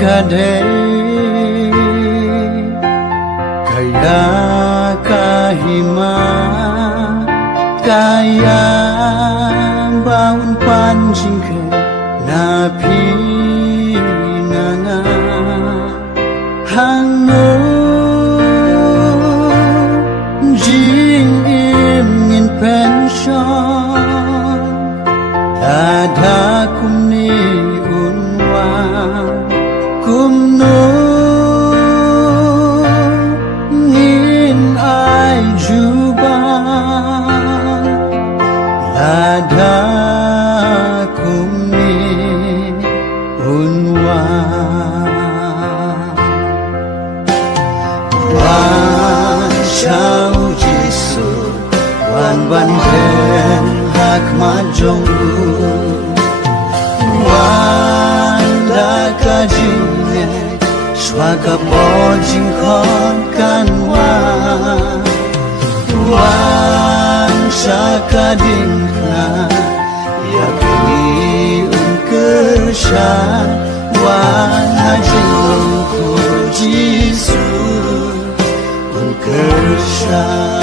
kadai kaya kahima kaya baun pancing ke napi nanga hango jing ingin pension ada kumni unwa kumno ngin ai juba ada kumni unwa wan shau jisu wan banden hak majonggu wanda kajine shwaka pojing kon kanwa wan shakadingna yakni unkeshan wan hajungku jisu unkeshan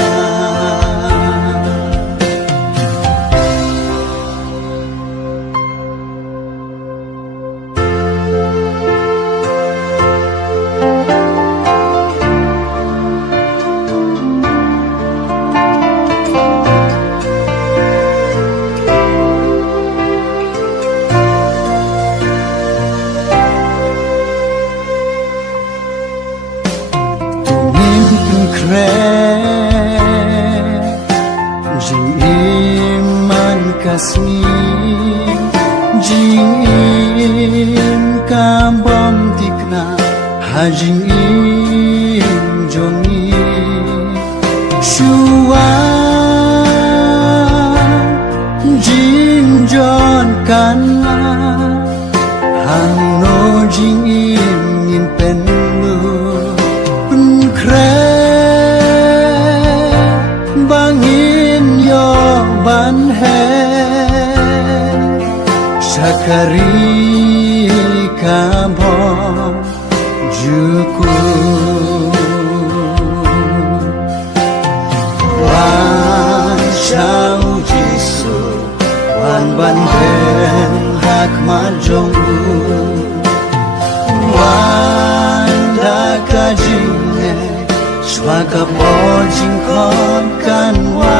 jing iman kasmi jing im kambam tikna hajing im jongi shua jing jon kana hangno jing im penlu unkre bangin yo ban he sakari kabo juku wan shau jisu wan banden hak majonggu wan dakajine shwaka pojing kon kanwa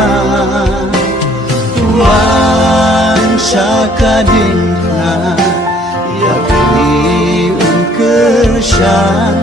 wan shakadingna yakni unkeshan